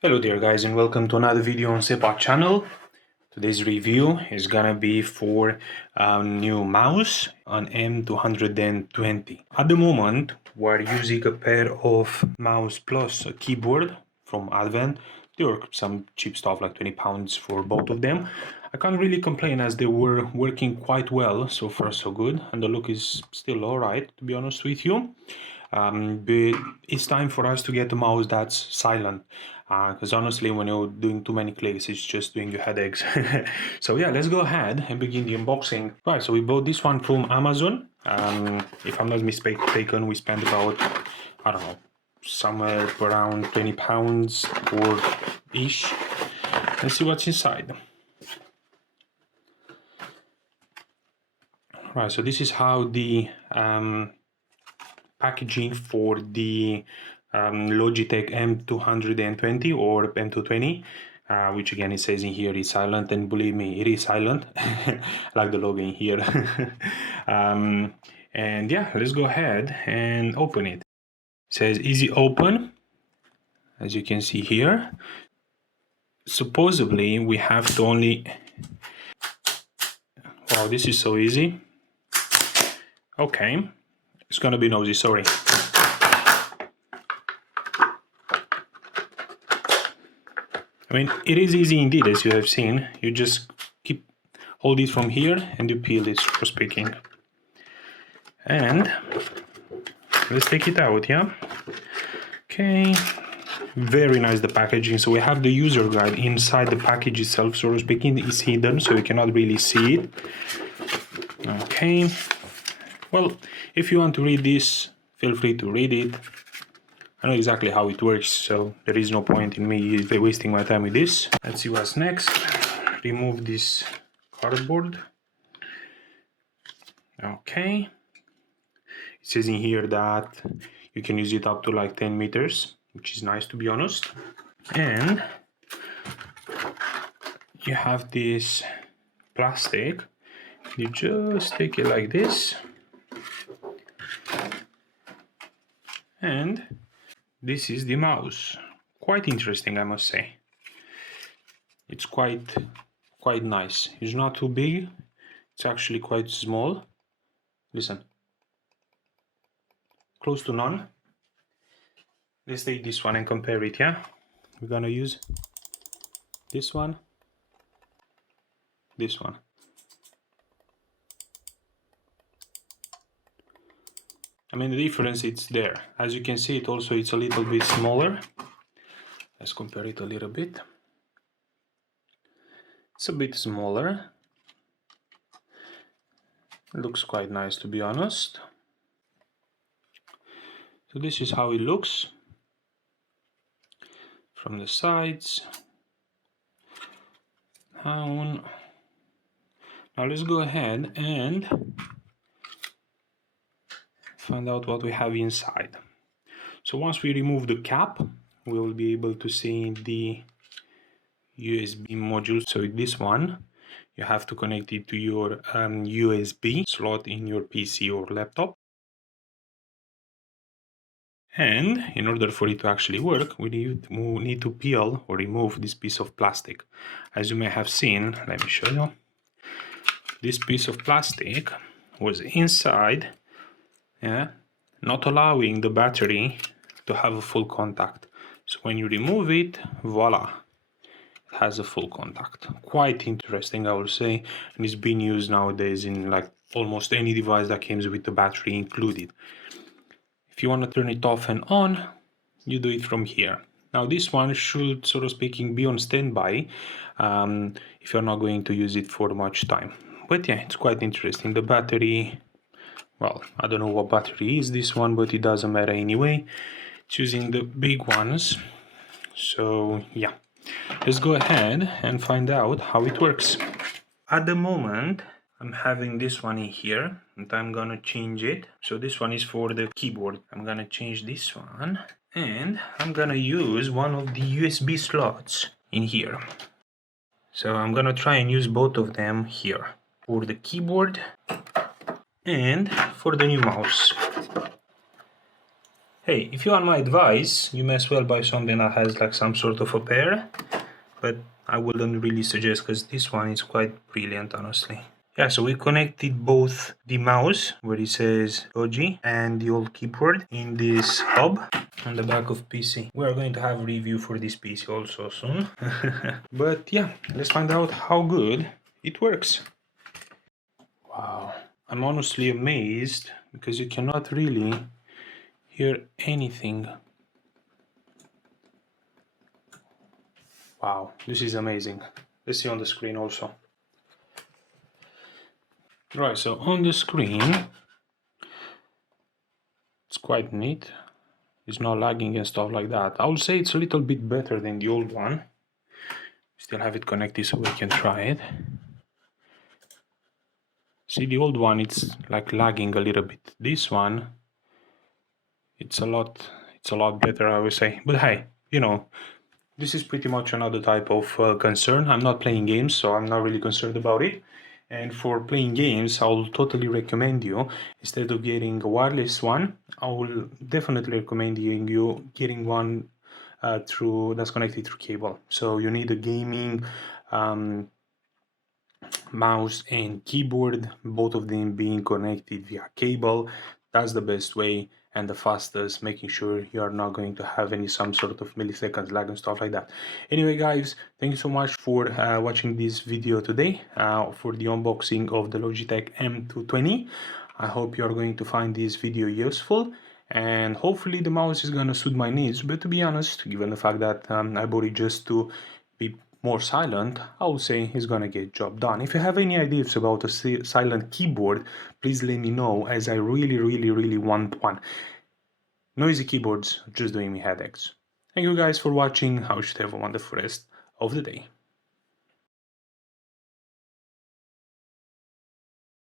Hello there guys, and welcome to another video on Sepa channel. Today's review is gonna be for a new mouse on M220. At the moment we're using a pair of mouse plus a keyboard from Advent. They were some cheap stuff like £20 for both of them. I can't really complain as they were working quite well, so far so good, and the look is still alright to be honest with you. But it's time for us to get a mouse that's silent, because honestly when you're doing too many clicks it's just doing you headaches. So yeah, let's go ahead and begin the unboxing. Right, so we bought this one from Amazon. If I'm not mistaken, we spent about, I don't know, somewhere around £20 or ish. Let's see what's inside. Right, so this is how the packaging for the Logitech M220 or M220, which again it says in here is silent, and believe me, it is silent. Like the logo in here. And yeah, let's go ahead and open it. It says easy open, as you can see here. Supposedly we have to only... Wow, this is so easy. Okay, it's gonna be nosy, sorry. I mean, it is easy indeed, as you have seen. You just hold it from here and you peel it, for speaking. And let's take it out, yeah? Okay, very nice the packaging. So we have the user guide inside the package itself, so to speaking. It's hidden, so you cannot really see it. Okay, well, if you want to read this, feel free to read it. I know exactly how it works, so there is no point in me wasting my time with this. Let's see what's next. Remove this cardboard. Okay. It says in here that you can use it up to like 10 meters, which is nice to be honest. And you have this plastic. You just take it like this. And this is the mouse. Quite interesting, I must say. It's quite nice. It's not too big. It's actually quite small. Listen. Close to none. Let's take this one and compare it, yeah? We're gonna use this one. This one. I mean, the difference it's there. As you can see, it's a little bit smaller. Let's compare it a little bit. It's a bit smaller. It looks quite nice, to be honest. So this is how it looks from the sides. Down. Now let's go ahead and find out what we have inside. So once we remove the cap, we will be able to see the USB module. So this one, you have to connect it to your USB slot in your PC or laptop. And in order for it to actually work, we need to peel or remove this piece of plastic. As you may have seen, let me show you. This piece of plastic was inside, yeah, not allowing the battery to have a full contact. So when you remove it, voila, it has a full contact. Quite interesting, I would say, and it's being used nowadays in like almost any device that comes with the battery included. If you want to turn it off and on, you do it from here. Now this one should, sort of speaking, be on standby if you're not going to use it for much time. But yeah, it's quite interesting. The battery, well, I don't know what battery is this one, but it doesn't matter anyway. It's using the big ones. So yeah, let's go ahead and find out how it works. At the moment, I'm having this one in here and I'm gonna change it. So this one is for the keyboard. I'm gonna change this one and I'm gonna use one of the USB slots in here. So I'm gonna try and use both of them here for the keyboard and for the new mouse. Hey, if you want my advice, you may as well buy something that has like some sort of a pair, but I wouldn't really suggest because this one is quite brilliant, honestly. Yeah, so we connected both the mouse, where it says OG, and the old keyboard in this hub on the back of PC. We are going to have a review for this PC also soon. But yeah, let's find out how good it works. Wow, I'm honestly amazed because you cannot really hear anything. Wow, this is amazing. Let's see on the screen also. Right, so on the screen, it's quite neat. It's not lagging and stuff like that. I would say it's a little bit better than the old one. Still have it connected so we can try it. See, the old one, it's like lagging a little bit. This one, it's a lot better, I would say. But hey, you know, this is pretty much another type of concern. I'm not playing games, so I'm not really concerned about it. And for playing games, I will totally recommend you, instead of getting a wireless one, I will definitely recommend you getting one that's connected through cable. So you need a gaming mouse and keyboard, both of them being connected via cable. That's the best way and the fastest, making sure you are not going to have some sort of milliseconds lag and stuff like that. Anyway guys, thank you so much for watching this video today for the unboxing of the Logitech M220. I hope you are going to find this video useful, and hopefully the mouse is gonna suit my needs. But to be honest, given the fact that I bought it just to be more silent, I would say it's gonna get job done. If you have any ideas about a silent keyboard, please let me know, as I really want one. Noisy keyboards are just doing me headaches. Thank you guys for watching. I wish you have a wonderful rest of the day.